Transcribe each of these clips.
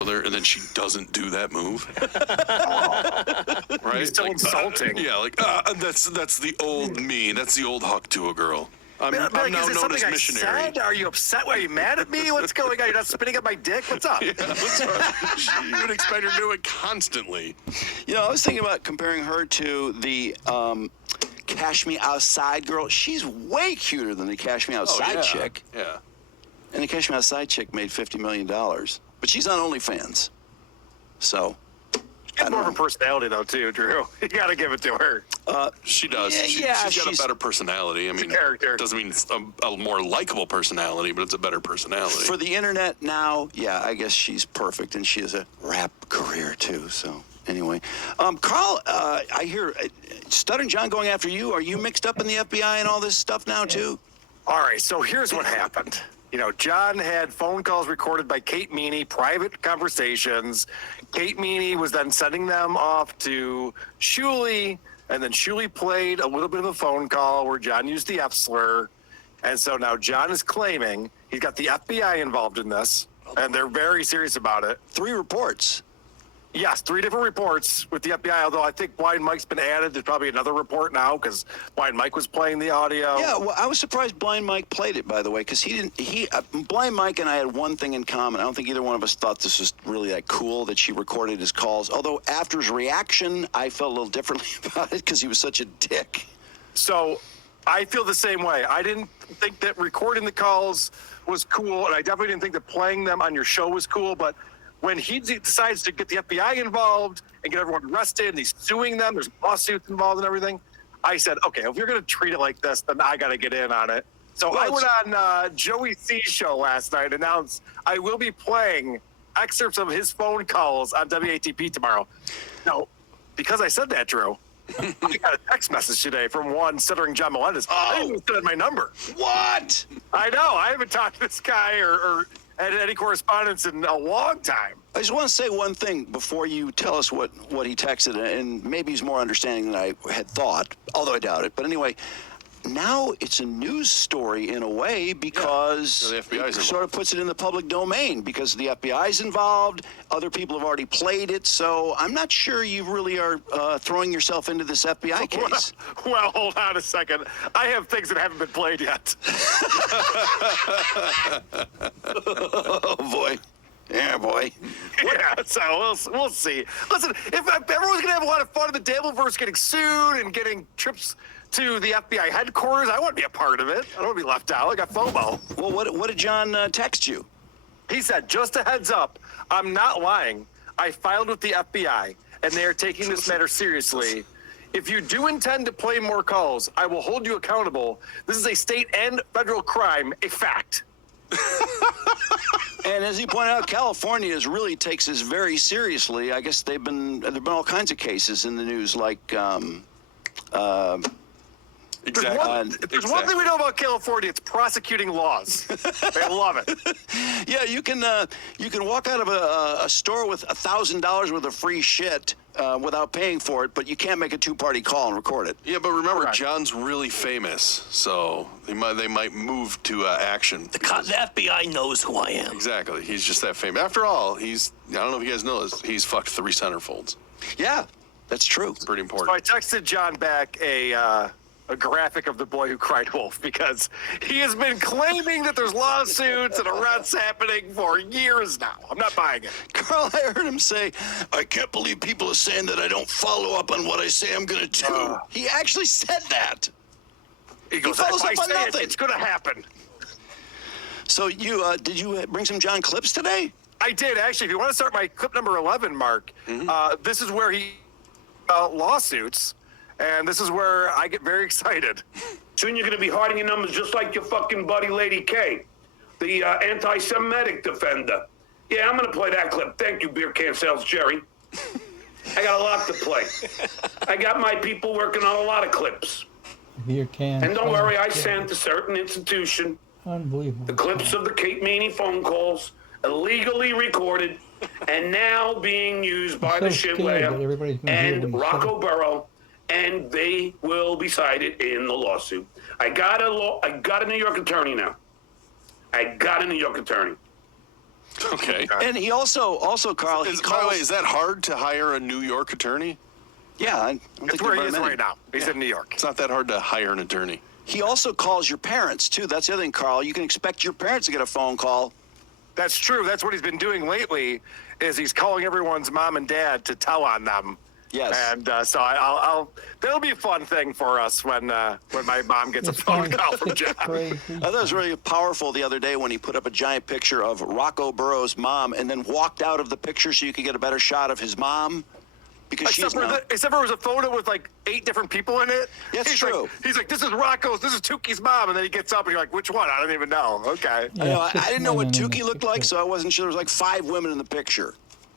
and then she doesn't do that move. Right? He's so insulting. Yeah, like, that's the old me. That's the old Huck to a girl. I'm now is known as missionary. Said? Are you upset? Are you mad at me? What's going on? You're not spitting up my dick? What's up? Yeah, what's up? You would expect her to do it constantly. You know, I was thinking about comparing her to the Cash Me Outside girl. She's way cuter than the Cash Me Outside chick. Yeah. And the Cash Me Outside chick made $50 million. But she's on OnlyFans. So. She's more of a personality, though, too, Drew. You got to give it to her. She does. She's got a better personality. I mean, character. Doesn't mean it's a more likable personality, but it's a better personality. For the internet now, yeah, I guess she's perfect, and she has a rap career, too. So, anyway. Karl, I hear Stuttering John going after you. Are you mixed up in the FBI and all this stuff now, too? All right, so here's what happened. You know, John had phone calls recorded by Kate Meany, private conversations. Kate Meany was then sending them off to Shuley, and then Shuley played a little bit of a phone call where John used the F slur. And so now John is claiming he's got the FBI involved in this, and they're very serious about it. 3 reports. Yes, 3 different reports with the FBI, although I think Blind Mike's been added. There's probably another report now because Blind Mike was playing the audio. Yeah, well, I was surprised Blind Mike played it, by the way, because Blind Mike and I had one thing in common. I don't think either one of us thought this was really that cool that she recorded his calls. Although after his reaction, I felt a little differently about it because he was such a dick. So I feel the same way. I didn't think that recording the calls was cool, and I definitely didn't think that playing them on your show was cool, but when he decides to get the FBI involved and get everyone arrested and he's suing them, there's lawsuits involved and everything, I said, okay, if you're going to treat it like this, then I got to get in on it. So I went on Joey C's show last night and announced I will be playing excerpts of his phone calls on WATP tomorrow. Now, because I said that, Drew, I got a text message today from one Stuttering John Melendez. I didn't even send my number. What? I know. I haven't talked to this guy or had any correspondence in a long time. I just want to say one thing before you tell us what he texted, and maybe he's more understanding than I had thought, although I doubt it. But anyway, now it's a news story in a way because the FBI's it sort of puts it in the public domain because the FBI's involved. Other people have already played it, so I'm not sure you really are throwing yourself into this FBI case. Well, hold on a second. I have things that haven't been played yet. Oh, boy. Yeah, boy. Yeah, so we'll see. Listen, if everyone's going to have a lot of fun at the Dableverse getting sued and getting trips to the FBI headquarters, I want to be a part of it. I don't want to be left out. I got FOMO. Well, what did John text you? He said, just a heads up, I'm not lying. I filed with the FBI, and they are taking this matter seriously. If you do intend to play more calls, I will hold you accountable. This is a state and federal crime, a fact. And as he pointed out, California really takes this very seriously. I guess there've been all kinds of cases in the news, like Exactly. There's one thing we know about California: it's prosecuting laws. They love it. Yeah, you can walk out of a store with $1,000 worth of free shit without paying for it, but you can't make a 2-party call and record it. Yeah, but remember, John's really famous, so they might move to action. The FBI knows who I am. Exactly. He's just that famous. After all, I don't know if you guys know this, he's fucked 3 centerfolds. Yeah, that's true. It's pretty important. So I texted John back a graphic of the boy who cried wolf because he has been claiming that there's lawsuits and arrests happening for years now. I'm not buying it. Karl, I heard him say, I can't believe people are saying that I don't follow up on what I say I'm going to do. He actually said that. He goes, follows if I up on say nothing. it's going to happen. So did you bring some John clips today? I did, actually. If you want to start my clip number 11, Mark, this is where he lawsuits. And this is where I get very excited. Soon you're going to be hiding your numbers just like your fucking buddy Lady K, the anti-Semitic defender. Yeah, I'm going to play that clip. Thank you, beer can sales Jerry. I got a lot to play. I got my people working on a lot of clips. Beer can. And don't worry, I sent a certain institution Unbelievable. the clips of the Kate Meany phone calls, illegally recorded, and now being used by the Shitware and Rocco Burrow. And they will be cited in the lawsuit. I got a New York attorney now. Okay. And he also Carl, he By the calls. way, is that hard to hire a New York attorney? Yeah, I don't That's think where there he are is many. right now. He's in New York. It's not that hard to hire an attorney. He also calls your parents, too. That's the other thing, Carl. You can expect your parents to get a phone call. That's true. That's what he's been doing lately. Is he's calling everyone's mom and dad to tell on them. Yes. And so I'll that'll be a fun thing for us when my mom gets a phone call from John. I thought it was really powerful the other day when he put up a giant picture of Rocco Burrow's mom and then walked out of the picture so you could get a better shot of his mom. Because Except she's now... for there was a photo with like 8 different people in it. That's he's true. Like, he's like, this is Rocco's, this is Tuki's mom. And then he gets up and you're like, which one? I don't even know. Okay. I know, I didn't know what women in Tukey the looked like, picture. so I wasn't sure. There was like 5 women in the picture.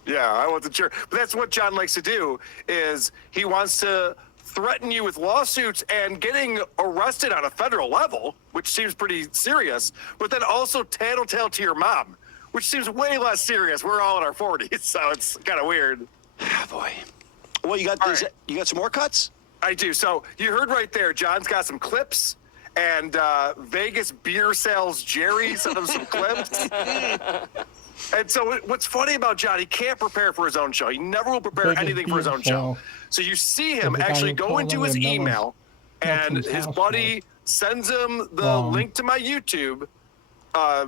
Yeah, I wasn't sure. But that's what John likes to do is he wants to threaten you with lawsuits and getting arrested on a federal level, which seems pretty serious, but then also tattletale to your mom, which seems way less serious. We're all in our 40s, so it's kind of weird. Ah, boy. Well, you got All right. you got some more cuts? I do. So you heard right there, John's got some clips, and Vegas beer sales Jerry sent him some clips. And so what's funny about John, he can't prepare for his own show. He never will prepare Vegas anything for his beer own show. sale. So you see him The guy actually who go called into him his and email, and Nelson's his house buddy sends him the Wrong. link to my YouTube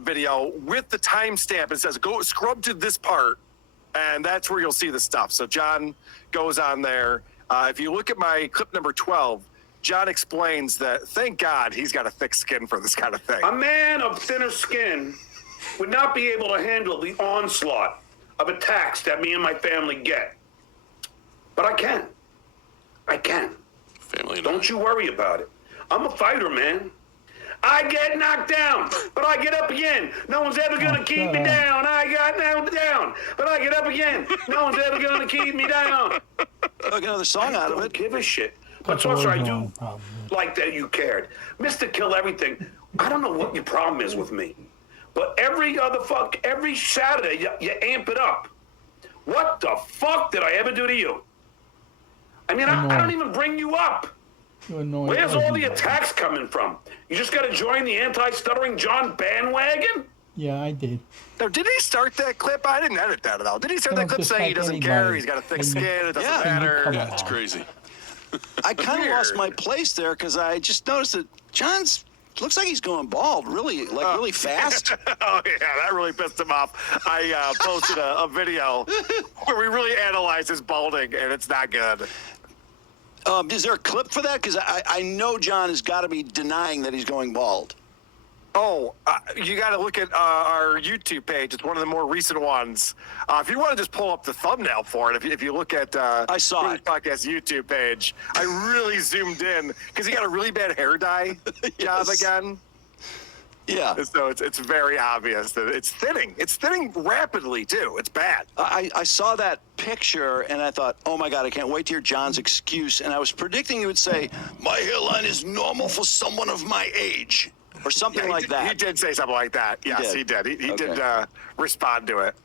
video with the timestamp and says, go scrub to this part, and that's where you'll see the stuff. So John goes on there. If you look at my clip number 12, John explains that, thank God he's got a thick skin for this kind of thing. A man of thinner skin would not be able to handle the onslaught of attacks that me and my family get. But I can. I can. Family. Don't you worry about it. I'm a fighter, man. I get knocked down, but I get up again. No one's ever gonna keep me down. I got knocked down, but I get up again. No one's ever gonna keep me down. Look, another song out of Don't it. give a shit. But That's Sorcerer, I always do wrong, probably. like that you cared. Mr. Kill Everything, I don't know what your problem is with me, but every Saturday, you amp it up. What the fuck did I ever do to you? I mean, I don't even bring you up. You annoy Where's all the everybody. attacks coming from? You just got to join the anti-stuttering John bandwagon? Yeah, I did. Now, did he start that clip? I didn't edit that at all. Did he start I that don't clip saying he dislike doesn't care, anybody. he's got a thick Can you- skin, it doesn't Yeah. Can you matter? come Yeah, it's on? crazy. I kind of lost Weird. my place there because I just noticed that John's looks like he's going bald, really fast. Oh, yeah, that really pissed him off. I posted a video where we really analyzed his balding, and it's not good. Is there a clip for that? Because I know John has got to be denying that he's going bald. Oh, you got to look at our YouTube page. It's one of the more recent ones. If you want to just pull up the thumbnail for it, if you look at I saw Really it. Podcast YouTube page, I really zoomed in because he got a really bad hair dye job Yes. again. Yeah. So it's very obvious that it's thinning. It's thinning rapidly, too. It's bad. I saw that picture and I thought, oh my God, I can't wait to hear John's excuse. And I was predicting he would say, my hairline is normal for someone of my age. Or something Yeah, like He that. did say something like that. Yes, did. he did. He Okay. did respond to it.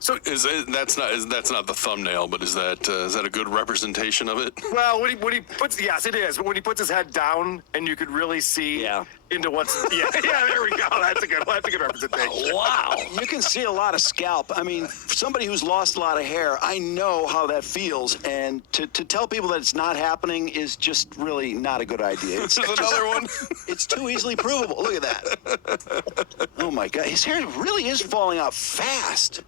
So, That's not the thumbnail, but is that a good representation of it? well, when he puts, yes, it is. But when he puts his head down and you could really see Yeah. into what's, yeah, there we go. That's a good representation. Wow. You can see a lot of scalp. I mean, for somebody who's lost a lot of hair, I know how that feels. And to tell people that it's not happening is just really not a good idea. It's There's another one. It's too easily provable. Look at that. Oh my God. His hair really is falling out fast.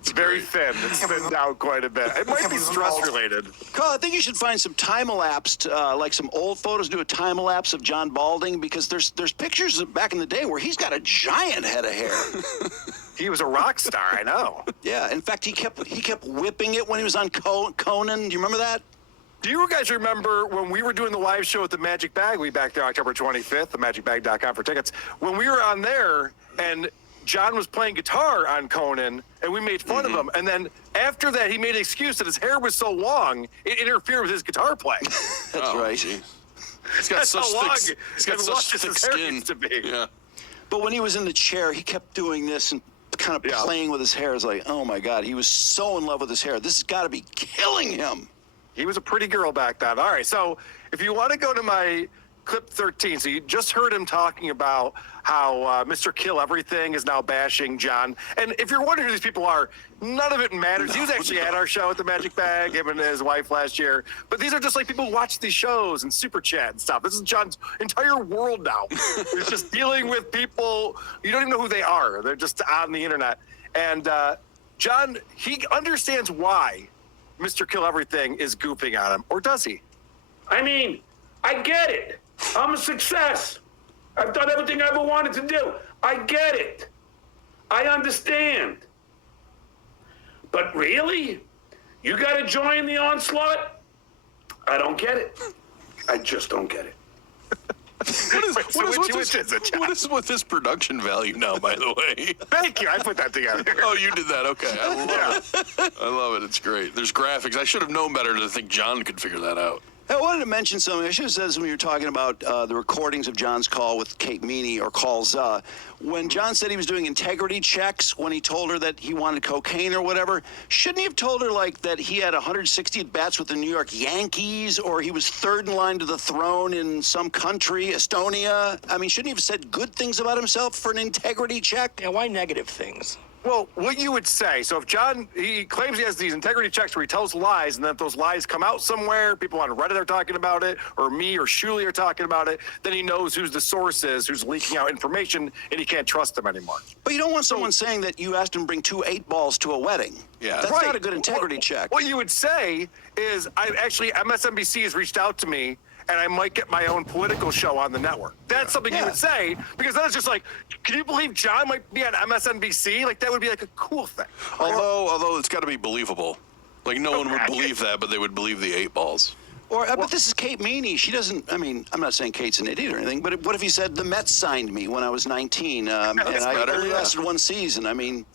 It's very thin. It's thinned out quite a bit. It might be stress related. Carl, I think you should find some time-elapsed, like some old photos, do a time-elapse of John balding, because there's pictures of back in the day where he's got a giant head of hair. He was a rock star, I know. Yeah, in fact, he kept whipping it when he was on Conan. Do you remember that? Do you guys remember when we were doing the live show at the Magic Bag? We back there October 25th, themagicbag.com for tickets. When we were on there and John was playing guitar on Conan and we made fun of him. And then after that, he made an excuse that his hair was so long, it interfered with his guitar playing. That's Oh, right. geez. He's got That's such how long thick. He's got and such luscious thick his hair skin. used to be. Yeah. But when he was in the chair, he kept doing this and kind of Yeah. playing with his hair. It's like, oh my God, he was so in love with his hair. This has got to be killing him. He was a pretty girl back then. All right, so if you want to go to my clip 13. So you just heard him talking about how Mr. Kill Everything is now bashing John. And if you're wondering who these people are, none of it matters. He was actually at our show at the Magic Bag, him and his wife last year. But these are just like people who watch these shows and Super Chat and stuff. This is John's entire world now. It's just dealing with people, you don't even know who they are. They're just on the internet. And John, he understands why Mr. Kill Everything is goofing on him. Or does he? I mean, I get it. I'm a success. I've done everything I ever wanted to do. I get it. I understand. But really? You got to join the onslaught? I don't get it. I just don't get it. What is with this production value now, by the way? Thank you. I put that together. Oh, you did that. Okay. I love it. I love it. It's great. There's graphics. I should have known better to think John could figure that out. I wanted to mention something. I should have said this when you were talking about the recordings of John's call with Kate Meany, or calls. When John said he was doing integrity checks when he told her that he wanted cocaine or whatever, shouldn't he have told her, like, that he had 160 at-bats with the New York Yankees, or he was third in line to the throne in some country, Estonia? I mean, shouldn't he have said good things about himself for an integrity check? Yeah, why negative things? Well, what you would say, so if John, he claims he has these integrity checks where he tells lies, and then if those lies come out somewhere, people on Reddit are talking about it, or me or Shuli are talking about it, then he knows who's the source is, who's leaking out information, and he can't trust them anymore. But you don't want someone saying that you asked him to bring 2 8-balls to a wedding. Yeah. That's Right. not a good integrity check. What you would say is, MSNBC has reached out to me, and I might get my own political show on the network. That's something you would say, because then it's just like, can you believe John might be on MSNBC? Like, that would be like a cool thing. Although it's got to be believable. Like, no one would believe that, but they would believe the 8-balls. Or, but this is Kate Meany. She doesn't, I mean, I'm not saying Kate's an idiot or anything, but what if he said the Mets signed me when I was 19 and I better, only yeah. lasted 1 season? I mean,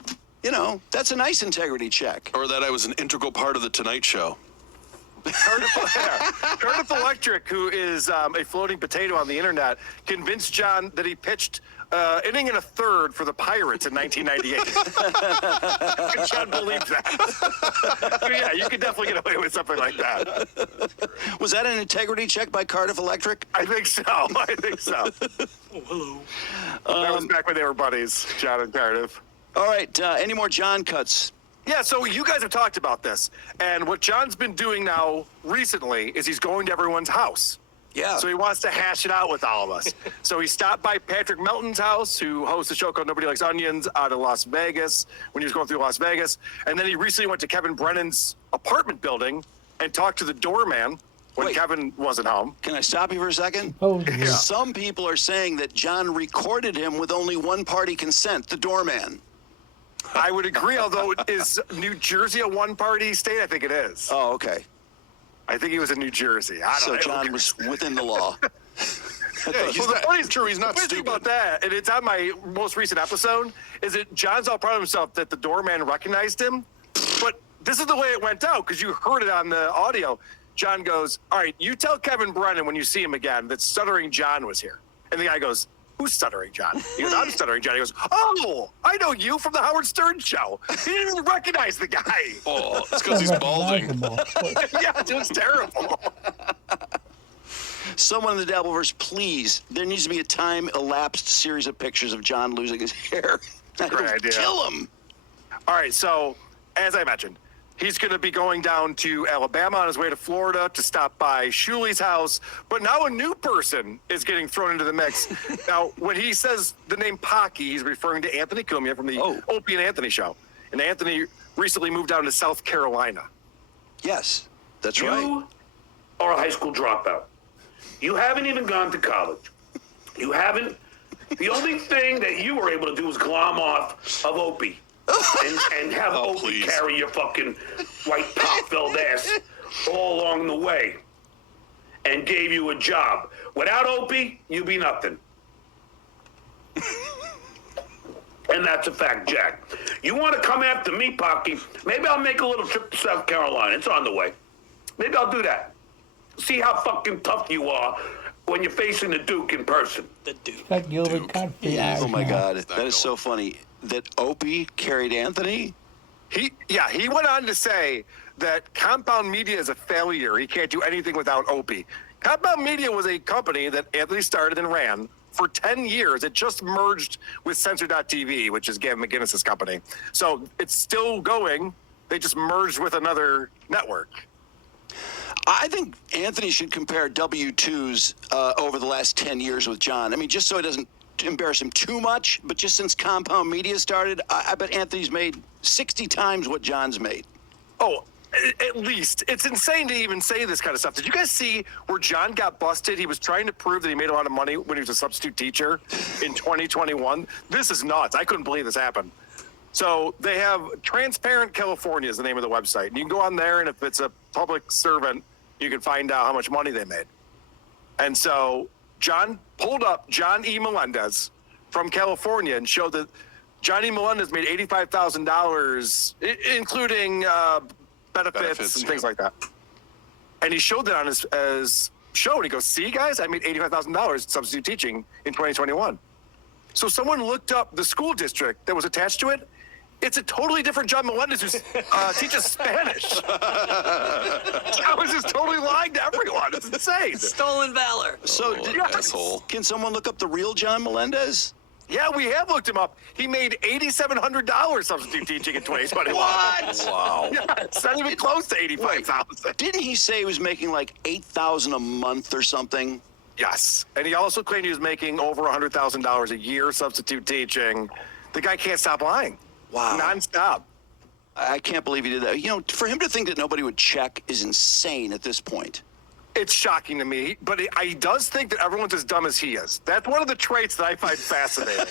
you know, that's a nice integrity check. Or that I was an integral part of the Tonight Show. Cardiff Electric, who is a floating potato on the internet, convinced John that he pitched inning and a third for the Pirates in 1998. John believed that. So yeah, you could definitely get away with something like that. Was that an integrity check by Cardiff Electric? I think so. I think so. Oh, hello. That was back when they were buddies, John and Cardiff. All right, any more John cuts? Yeah, so you guys have talked about this, and what John's been doing now recently is he's going to everyone's house. Yeah. So he wants to hash it out with all of us. So he stopped by Patrick Melton's house, who hosts a show called Nobody Likes Onions out of Las Vegas, when he was going through Las Vegas. And then he recently went to Kevin Brennan's apartment building and talked to the doorman when Wait. Kevin wasn't home. Can I stop you for a second? Oh, yeah. Some people are saying that John recorded him with only one-party consent, the doorman. I would agree, although is New Jersey a one-party state? I think it is. Oh, okay. I think he was in New Jersey. I don't So know. John was within the law. Yeah, he's Well, the not, funny true, he's not funny thing stupid. about that, and it's on my most recent episode, is that John's all proud of himself that the doorman recognized him. But this is the way it went out, because you heard it on the audio. John goes, all right, you tell Kevin Brennan when you see him again that Stuttering John was here. And the guy goes, who's Stuttering John? He goes, I'm Stuttering John. He goes, oh, I know you from the Howard Stern show. He didn't even recognize the guy. Oh, it's because he's balding. Unrecognizable. Yeah, it was terrible. Someone in the Dabbleverse, please. There needs to be a time-elapsed series of pictures of John losing his hair. Great idea. Kill him. All right, so as I mentioned, he's going to be going down to Alabama on his way to Florida to stop by Shuli's house. But now a new person is getting thrown into the mix. Now, when he says the name Pocky, he's referring to Anthony Cumia from the Opie and Anthony show. And Anthony recently moved down to South Carolina. Yes, that's right. You are a high school dropout. You haven't even gone to college. You haven't. The only thing that you were able to do was glom off of Opie and have Opie please. carry your fucking white pop-filled ass all along the way and gave you a job. Without Opie, you'd be nothing. And that's a fact, Jack. You want to come after me, Pocky? Maybe I'll make a little trip to South Carolina. It's on the way. Maybe I'll do that. See how fucking tough you are when you're facing the Duke in person. The Duke. Got Gilbert Godfrey eyes Oh, my now. God. That is so funny. That Opie carried Anthony? He went on to say that Compound Media is a failure. He can't do anything without Opie. Compound Media was a company that Anthony started and ran for 10 years. It just merged with Censor.tv, which is Gavin McGinnis's company. So it's still going. They just merged with another network. I think Anthony should compare W-2s over the last 10 years with John. I mean, just so it doesn't embarrass him too much, but just since Compound Media started, I bet Anthony's made 60 times what John's made. Oh, at least. It's insane to even say this kind of stuff. Did you guys see where John got busted? He was trying to prove that he made a lot of money when he was a substitute teacher in 2021. This is nuts. I couldn't believe this happened. So they have Transparent California is the name of the website. And you can go on there, and if it's a public servant, you can find out how much money they made. And so John pulled up John E. Melendez from California and showed that John E. Melendez made $85,000, including benefits and things like that. And he showed that on his show, and he goes, see, guys, I made $85,000 substitute teaching in 2021. So someone looked up the school district that was attached to it. It's a totally different John Melendez who teaches Spanish. I was just totally lying to everyone. It's insane. Stolen valor. So, asshole. can someone look up the real John Melendez? Yeah, we have looked him up. He made $8,700 substitute teaching in 2021. What? Wow. Yeah, it's not even close to $85,000. Didn't he say he was making like $8,000 a month or something? Yes, and he also claimed he was making over $100,000 a year substitute teaching. The guy can't stop lying. Wow. Nonstop. I can't believe he did that. You know, for him to think that nobody would check is insane at this point. It's shocking to me, but he does think that everyone's as dumb as he is. That's one of the traits that I find fascinating.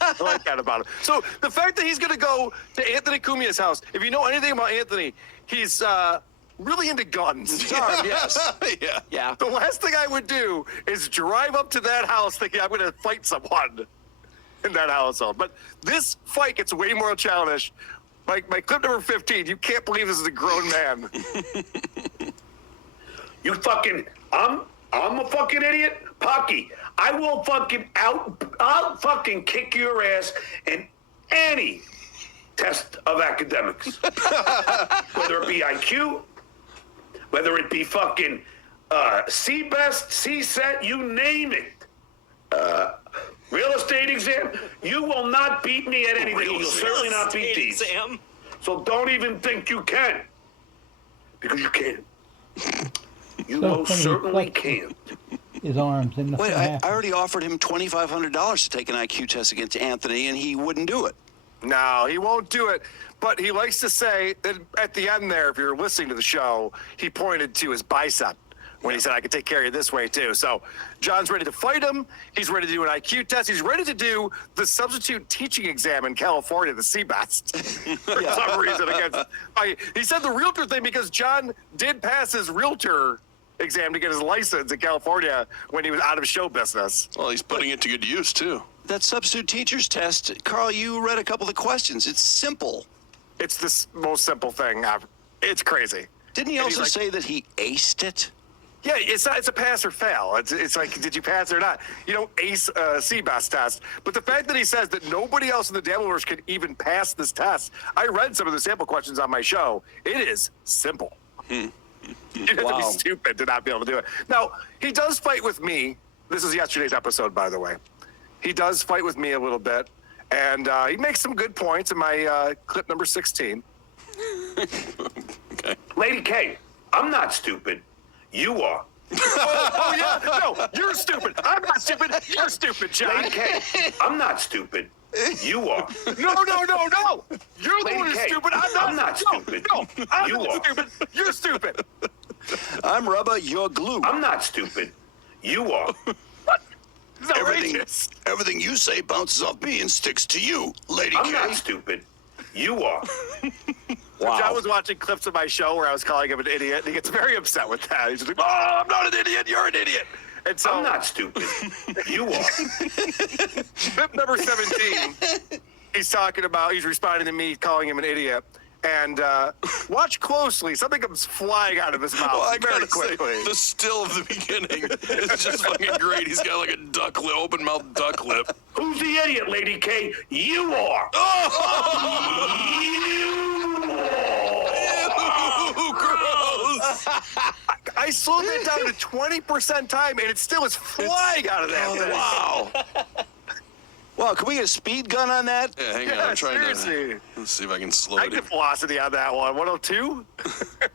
I like that about him. So the fact that he's going to go to Anthony Cumia's house, if you know anything about Anthony, he's really into guns. Yes. Yeah. The last thing I would do is drive up to that house thinking I'm going to fight someone in that household. But this fight gets way more childish. My clip number 15, you can't believe this is a grown man. You fucking, I'm a fucking idiot. Pocky, I will fucking I'll fucking kick your ass in any test of academics. Whether it be IQ, whether it be fucking C-Best, C-Set, you name it. Real estate exam, you will not beat me at anything. You'll certainly not beat these. Exam. So don't even think you can. Because you can't. You So most funny, certainly fuck. can't. His arms in the Wait, I back. already offered him $2,500 to take an IQ test against Anthony, and he wouldn't do it. No, he won't do it. But he likes to say that at the end there, if you're listening to the show, he pointed to his bicep when he said, I could take care of you this way too. So John's ready to fight him. He's ready to do an IQ test. He's ready to do the substitute teaching exam in California, the CBEST, for some reason. He said the realtor thing because John did pass his realtor exam to get his license in California when he was out of show business. Well, he's putting it to good use, too. That substitute teacher's test, Carl, you read a couple of the questions. It's simple. It's the most simple thing ever. It's crazy. Didn't he And he's also like- say that he aced it? Yeah, it's a pass or fail. It's like, did you pass or not? You don't ace a CBEST test. But the fact that he says that nobody else in the Dabbleverse can even pass this test, I read some of the sample questions on my show. It is simple. You have to be stupid to not be able to do it. Now, he does fight with me. This is yesterday's episode, by the way. He does fight with me a little bit. And he makes some good points in my clip number 16. Okay. Lady K, I'm not stupid. You are. Oh, yeah? No, you're stupid. I'm not stupid. You're stupid, John. Lady K, I'm not stupid. You are. No. You're the Lady one who's K, stupid. I'm not stupid. No, I'm You not are. stupid. You're stupid. I'm rubber, you're glue. I'm not stupid. You are. It's outrageous. Everything you say bounces off me and sticks to you, Lady I'm not stupid. You are. John was watching clips of my show where I was calling him an idiot, and he gets very upset with that. He's just like, oh, I'm not an idiot. You're an idiot. And so I'm not stupid. You are. clip number 17, he's responding to me calling him an idiot. And watch closely. Something comes flying out of his mouth Well, I very gotta say, quickly. the still of the beginning is just fucking great. He's got like a duck lip, open mouth duck lip. Who's the idiot, Lady K? You are. Ooh, gross. I slowed that down to 20% time, and it still is flying out of that thing. Wow. Wow, can we get a speed gun on that? Yeah, hang on. Yeah, I'm trying seriously. to. Let's see if I can slow it. Active velocity on that one, 102?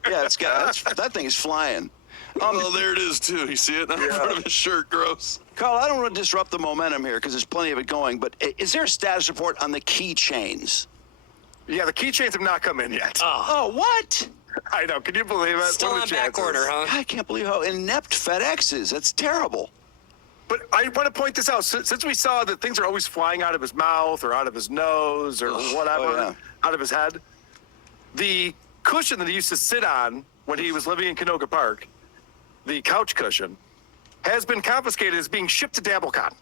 Yeah, that thing is flying. Oh, there it is, too. You see it on the front of his shirt? Gross. Carl, I don't want to disrupt the momentum here because there's plenty of it going, but is there a status report on the keychains? Yeah, the keychains have not come in yet. Oh, what? I know. Can you believe it? Still What are on the back chances? order, huh? I can't believe how inept FedEx is. That's terrible. But I want to point this out. Since we saw that things are always flying out of his mouth or out of his nose or whatever, yeah. out of his head, the cushion that he used to sit on when he was living in Canoga Park, the couch cushion, has been confiscated as being shipped to DabbleCon.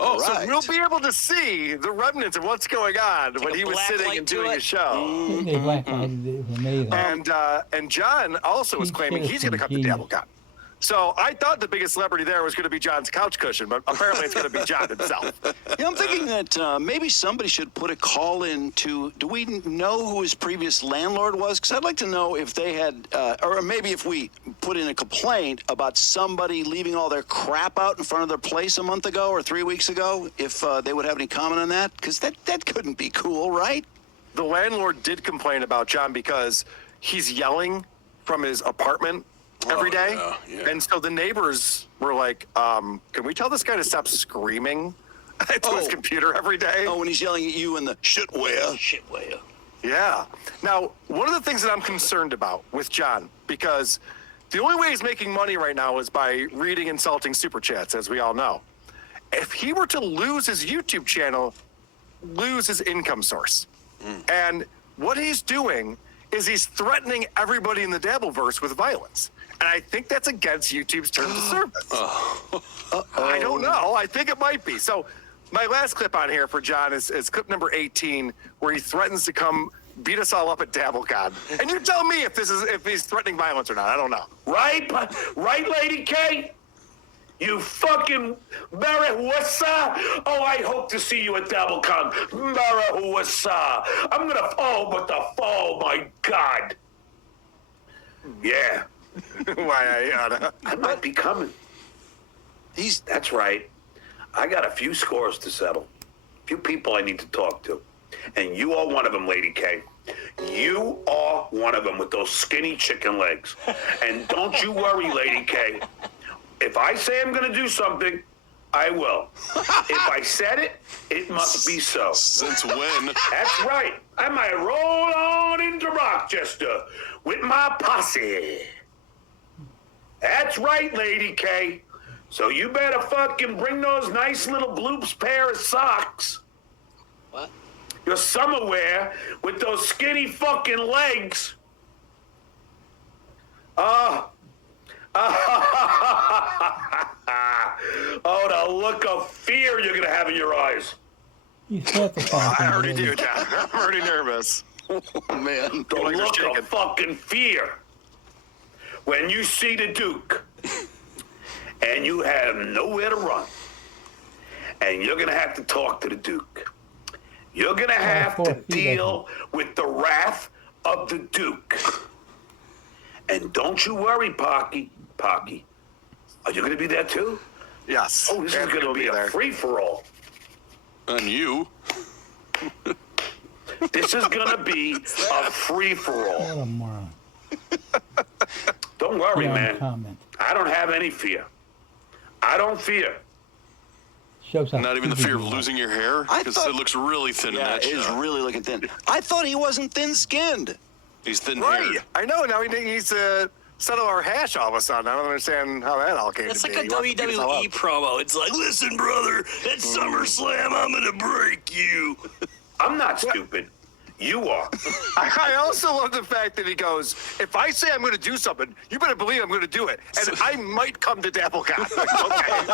Oh, So right. we'll be able to see the remnants of what's going on when a he was black sitting light and to doing it. his show. They blacklighted it. It was amazing. And John also was claiming he's going to come to Genius. DabbleCon. So I thought the biggest celebrity there was going to be John's couch cushion, but apparently it's going to be John himself. Yeah, I'm thinking that maybe somebody should put a call in to, do we know who his previous landlord was? Because I'd like to know if they had, or maybe if we put in a complaint about somebody leaving all their crap out in front of their place a month ago or 3 weeks ago, if they would have any comment on that? Because that couldn't be cool, right? The landlord did complain about John because he's yelling from his apartment every day. yeah. And so the neighbors were like, can we tell this guy to stop screaming to his computer every day? Oh, when he's yelling at you in the shitware. Shitware. Yeah. Now, one of the things that I'm concerned about with John, because the only way he's making money right now is by reading insulting super chats, as we all know. If he were to lose his YouTube channel, lose his income source. And what he's doing is he's threatening everybody in the Dabbleverse with violence. And I think that's against YouTube's terms of service. I don't know. I think it might be. So my last clip on here for John is clip number 18, where he threatens to come beat us all up at DabbleCon. And you tell me if he's threatening violence or not. I don't know. Right, Lady K? You fucking Marihuasa. Oh, I hope to see you at DabbleCon. Marihuasa. I'm gonna, oh my God. Yeah, Why, I might be coming. That's right. I got a few scores to settle. A few people I need to talk to. And you are one of them, Lady K. You are one of them with those skinny chicken legs. And don't you worry, Lady K. If I say I'm going to do something, I will. If I said it, it must be so. Since when? That's right. I might roll on into Rochester with my posse. That's right, Lady K. So you better fucking bring those nice little bloops pair of socks. What? Your summer wear with those skinny fucking legs. Oh, the look of fear you're gonna have in your eyes. You set the I already do, John. I'm already nervous. Oh, man. The like you're look shaking. of fucking fear when you see the Duke and you have nowhere to run, and you're gonna have to talk to the Duke. You're gonna have to deal with the wrath of the Duke. And don't you worry, Pocky. Pocky, are you gonna be there too? Yes. Oh, this is Anthony gonna will be a there. free-for-all. On you. This is gonna be a free-for-all. What a moron. Don't worry, Yeah, man. comment. I don't have any fear. I don't fear. Shows how Not even the stupid fear of you are. losing your hair? I Because thought- it looks really thin in Yeah, that it is shot. really looking thin. I thought he wasn't thin-skinned. He's thin Right. haired. I know. Now he needs to settle our hash all of a sudden. I don't understand how that all came That's to like be. a He wants to beat us all WWE up. promo. It's like, listen, brother, at SummerSlam, I'm gonna break you. I'm not stupid. You are. I also love the fact that he goes, if I say I'm going to do something, you better believe I'm going to do it. And I might come to DabbleCon. Okay.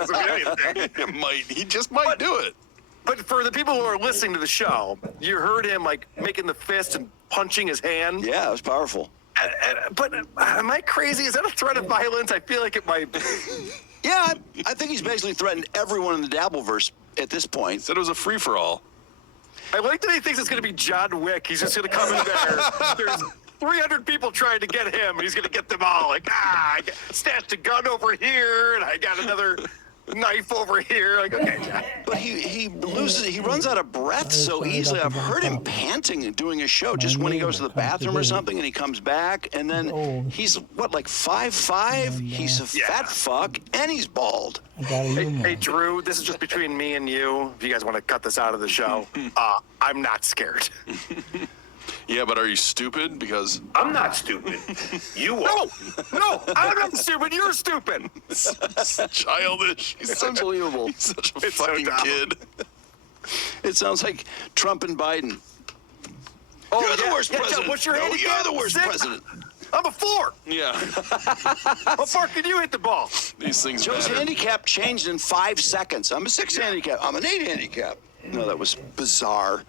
Doesn't mean anything. It might. He just might do it. But for the people who are listening to the show, you heard him like making the fist and punching his hand. Yeah, it was powerful. But am I crazy? Is that a threat of violence? I feel like it might be. Yeah, I think he's basically threatened everyone in the Dabbleverse at this point. Said it was a free for all. I like that he thinks it's going to be John Wick. He's just going to come in there. There's 300 people trying to get him, and he's going to get them all. Like, I stashed a gun over here, and I got another knife over here. Like, okay. But he loses. He runs out of breath so easily. I've heard him panting and doing a show just when he goes to the bathroom or something, and he comes back, and then he's what, like 5'5"? He's a fat fuck, and he's bald. I got a humor. Hey, Drew, this is just between me and you. If you guys want to cut this out of the show, I'm not scared. Yeah, but are you stupid? Because I'm not stupid. You are. No, I'm not stupid. You're stupid. childish. He's unbelievable. He's such a It's so fucking dumb. kid. It sounds like Trump and Biden. Oh, You're the worst John, president. what's your No, handicap? you're the worst 6? president. I'm a 4. Yeah, How far can you hit the ball? these things Joe's matter. handicap changed in 5 seconds. I'm a 6 handicap. I'm an 8 handicap. No, that was bizarre.